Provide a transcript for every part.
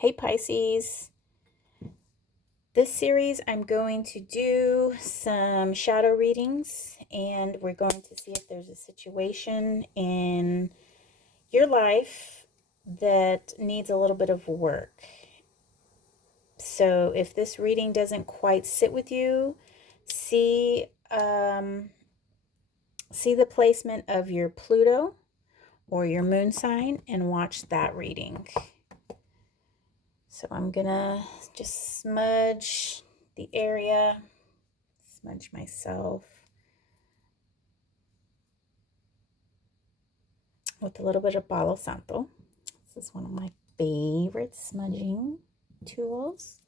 Hey Pisces, this series I'm going to do some shadow readings and we're going to see if there's a situation in your life that needs a little bit of work. So if this reading doesn't quite sit with you, see see the placement of your Pluto or your moon sign and watch that reading. So I'm gonna just smudge the area, smudge myself with a little bit of Palo Santo. This is one of my favorite smudging tools.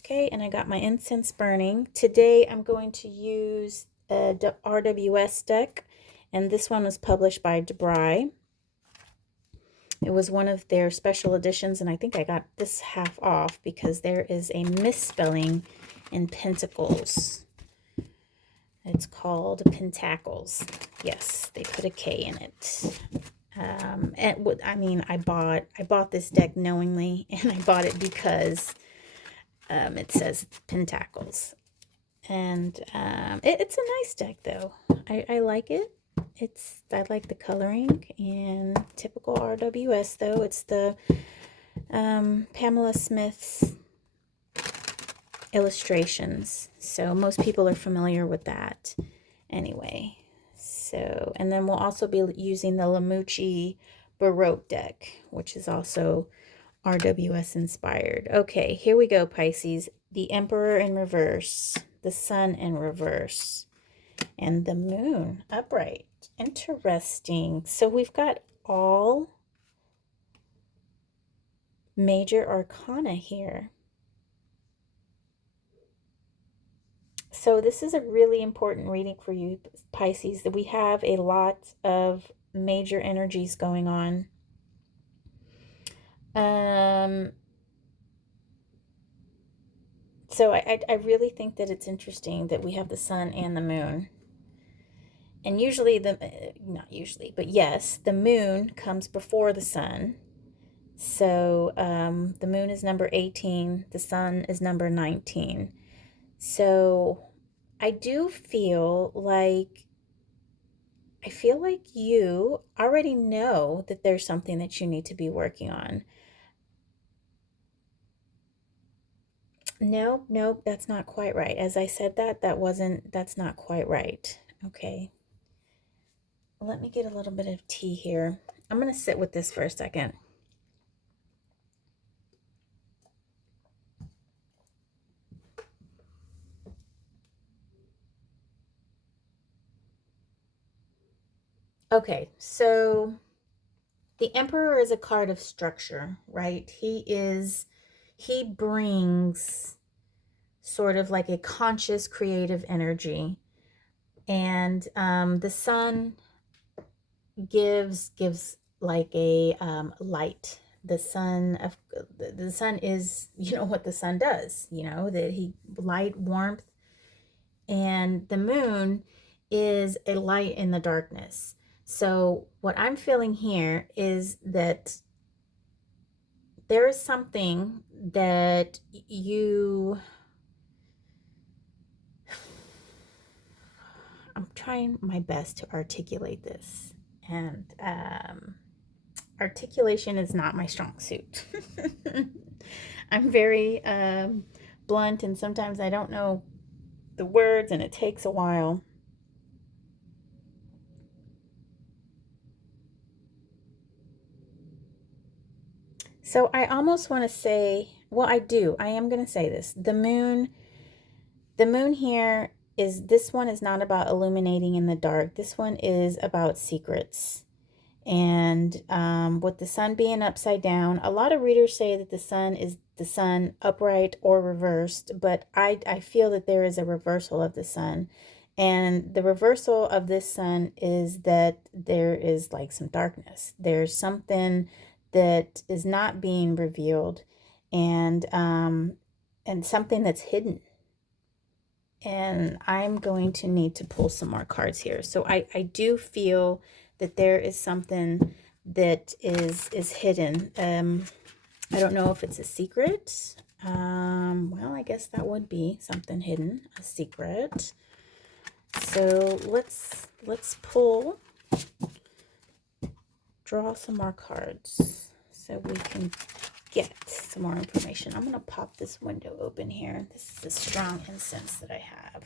Okay, and I got my incense burning. Today I'm going to use a RWS deck, and this one was published by Brigh. It was one of their special editions, and I think I got this half off because there is a misspelling in Pentacles. It's called Pentacles. Yes, they put a K in it. I bought this deck knowingly, and I bought it because it says Pentacles. And it's a nice deck, though. I like it. I like the coloring, and typical RWS, though. It's the Pamela Smith's illustrations, so most people are familiar with that anyway. So, and then we'll also be using the Mucci Baroque deck, which is also RWS inspired. Okay, here we go, Pisces. The Emperor in reverse, the Sun in reverse, and the Moon upright. Interesting. So we've got all major arcana here. So this is a really important reading for you, Pisces, that we have a lot of major energies going on. So I really think that it's interesting that we have the Sun and the Moon. And usually, not usually, but yes, the Moon comes before the Sun. So the Moon is number 18, the Sun is number 19. So I feel like you already know that there's something that you need to be working on. Nope, that's not quite right. As I said that's not quite right. Okay. Let me get a little bit of tea here. I'm going to sit with this for a second. Okay, so the Emperor is a card of structure, right? He brings sort of like a conscious creative energy. And the Sun gives like a light. The sun is, what the sun does, that he light, warmth. And the Moon is a light in the darkness. So what I'm feeling here is that there is something that I'm trying my best to articulate this, and articulation is not my strong suit. I'm very blunt, and sometimes I don't know the words, and it takes a while. So I almost want to say, well, I am going to say this. The moon here this one is not about illuminating in the dark. This one is about secrets. And with the Sun being upside down, a lot of readers say that the Sun is the Sun upright or reversed, but I feel that there is a reversal of the Sun. And the reversal of this Sun is that there is like some darkness. There's something that is not being revealed, and something that's hidden. And I'm going to need to pull some more cards here. So I do feel that there is something that is hidden. I don't know if it's a secret. Well, I guess that would be something hidden, a secret. So let's draw some more cards so we can get some more information. I'm going to pop this window open here. This is a strong incense that I have.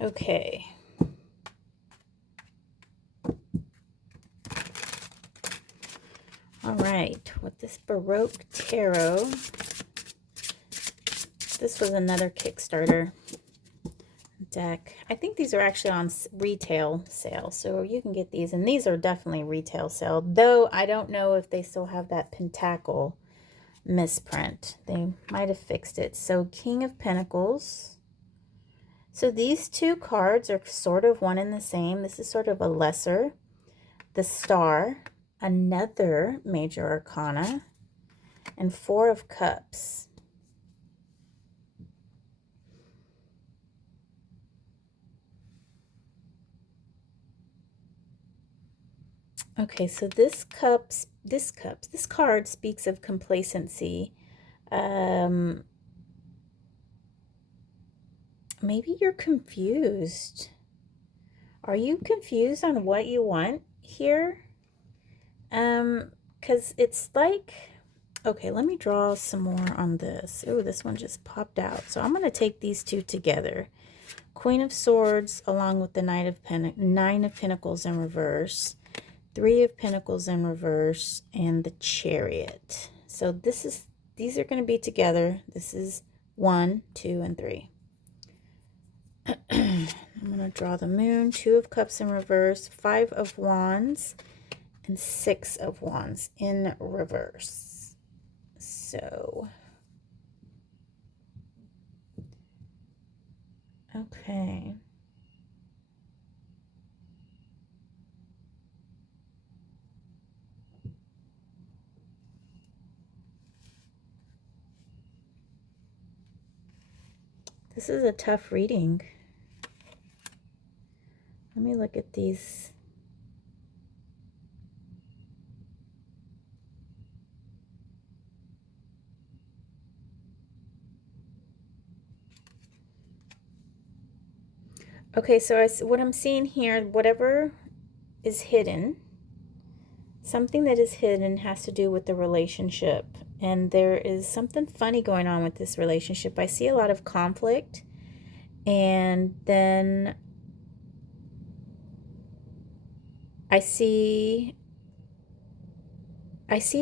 Okay. All right, with this Baroque Tarot, this was another Kickstarter deck. I think these are actually on retail sale, so you can get these, and these are definitely retail sale, though I don't know if they still have that pentacle misprint. They might have fixed it. So King of Pentacles. So these two cards are sort of one and the same. This is sort of a lesser. The Star, another major arcana, and Four of Cups. Okay, so this card speaks of complacency. Maybe you're confused. Are you confused on what you want here? Because it's like, okay, let me draw some more on this. Oh, this one just popped out. So I'm going to take these two together. Queen of Swords along with the Nine of Pentacles in reverse. Three of Pentacles in reverse, and the Chariot. So these are going to be together. This is 1, 2, and 3. I'm going to draw the Moon, Two of Cups in reverse, Five of Wands, and Six of Wands in reverse. So, okay. This is a tough reading. Let me look at these. Okay, so what I'm seeing here, whatever is hidden, something that is hidden has to do with the relationship. And there is something funny going on with this relationship. I see a lot of conflict. And then I see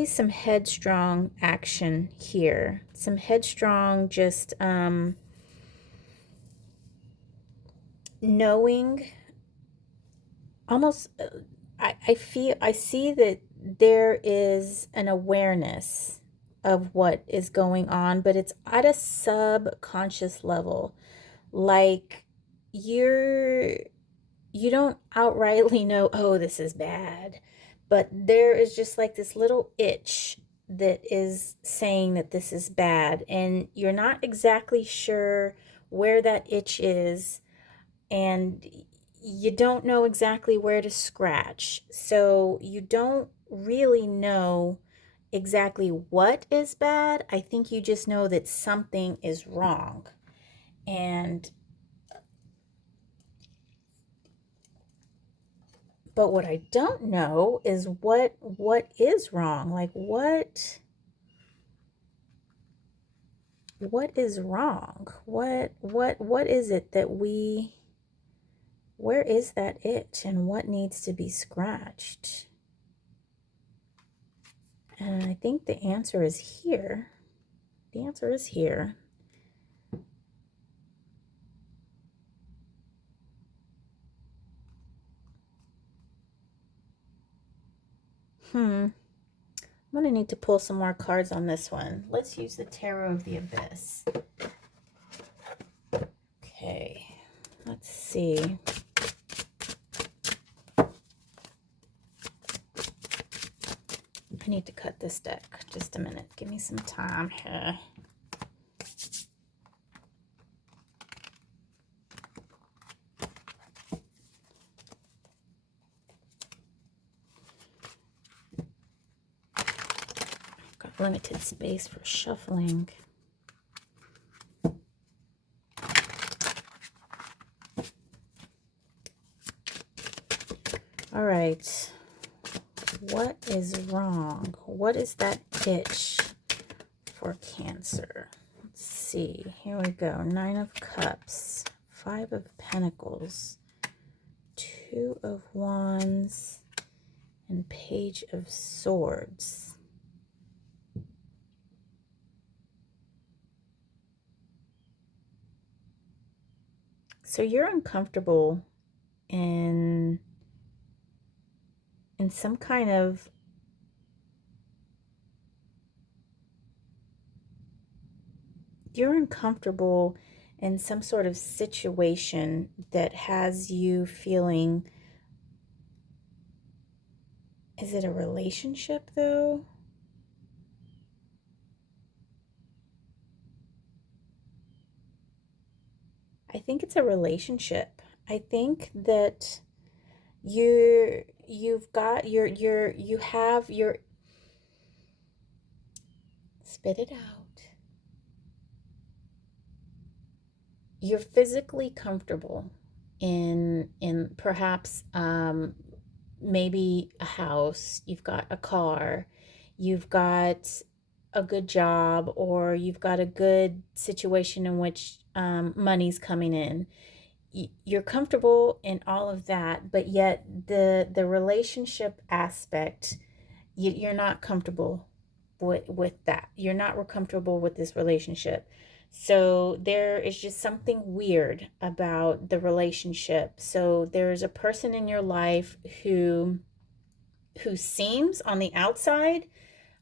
some headstrong action here. Some headstrong, just knowing, almost, I see that there is an awareness of what is going on, but it's at a subconscious level. Like you don't outrightly know, oh, this is bad, but there is just like this little itch that is saying that this is bad, and you're not exactly sure where that itch is, and you don't know exactly where to scratch. So you don't really know exactly what is bad. I think you just know that something is wrong. But what I don't know is what is wrong. Like what is wrong? What is it that where is that itch, and what needs to be scratched? And I think the answer is here. The answer is here. I'm going to need to pull some more cards on this one. Let's use the Tarot of the Abyss. Okay, let's see. I need to cut this deck. Just a minute. Give me some time here. limited space for shuffling. All right. What is wrong? What is that itch for Cancer? Let's see. Here we go. 9 of Cups, 5 of Pentacles, 2 of Wands, and Page of Swords. So you're uncomfortable in some kind of in some sort of situation that has you feeling, is it a relationship though? I think it's a relationship. I think that you have your, spit it out. You're physically comfortable in perhaps maybe a house, you've got a car, you've got a good job, or you've got a good situation in which money's coming in. You're comfortable in all of that, but yet the relationship aspect, you're not comfortable with that. You're not comfortable with this relationship. So there is just something weird about the relationship. So there's a person in your life who seems on the outside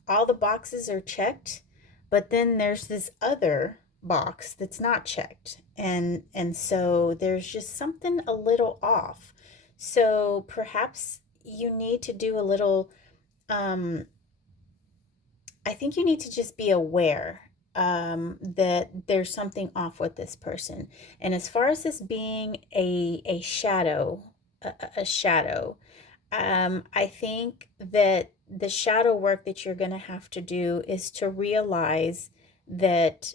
all the boxes are checked, but then there's this other box that's not checked. And so there's just something a little off. So perhaps you need to do a little I think you need to just be aware that there's something off with this person. And as far as this being a shadow, a shadow, I think that the shadow work that you're going to have to do is to realize that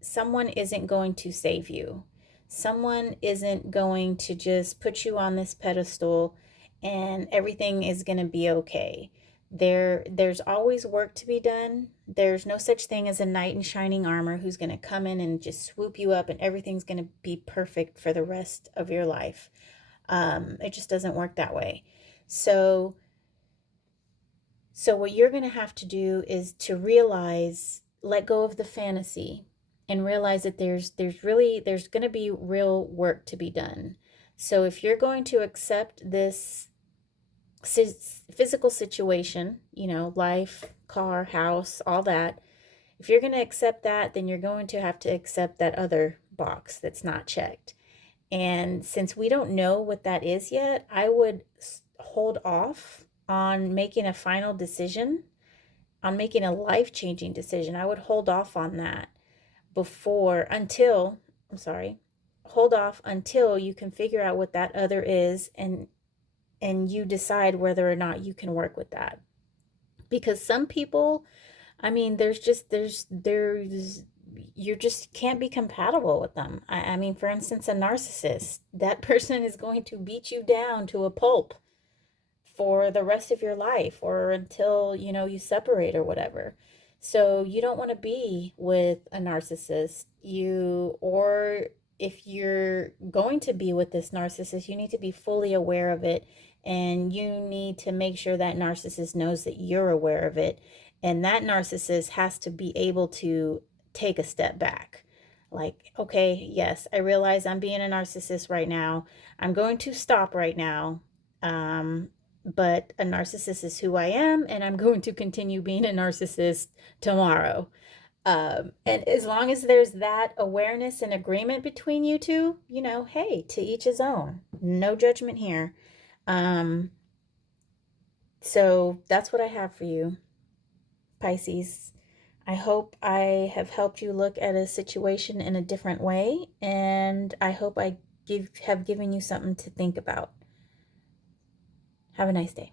someone isn't going to save you. Someone isn't going to just put you on this pedestal and everything is going to be okay. There's always work to be done. There's no such thing as a knight in shining armor who's going to come in and just swoop you up and everything's going to be perfect for the rest of your life. It just doesn't work that way. So what you're going to have to do is to realize, let go of the fantasy and realize that there's going to be real work to be done. So if you're going to accept this physical situation, life, car, house, all that, if you're going to accept that, then you're going to have to accept that other box that's not checked. And since we don't know what that is yet, I would hold off on making a final decision, on making a life-changing decision. I would hold off on that hold off until you can figure out what that other is, and you decide whether or not you can work with that. Because some people, I mean, there's you just can't be compatible with them. I mean, for instance, a narcissist, that person is going to beat you down to a pulp for the rest of your life, or until, you separate or whatever. So you don't want to be with a narcissist. Or if you're going to be with this narcissist, you need to be fully aware of it, and you need to make sure that narcissist knows that you're aware of it, and that narcissist has to be able to take a step back. Like, okay, yes, I realize I'm being a narcissist right now. I'm going to stop right now. But a narcissist is who I am, and I'm going to continue being a narcissist tomorrow. And as long as there's that awareness and agreement between you two, hey, to each his own. No judgment here. So that's what I have for you, Pisces. I hope I have helped you look at a situation in a different way, and I hope I have given you something to think about. Have a nice day.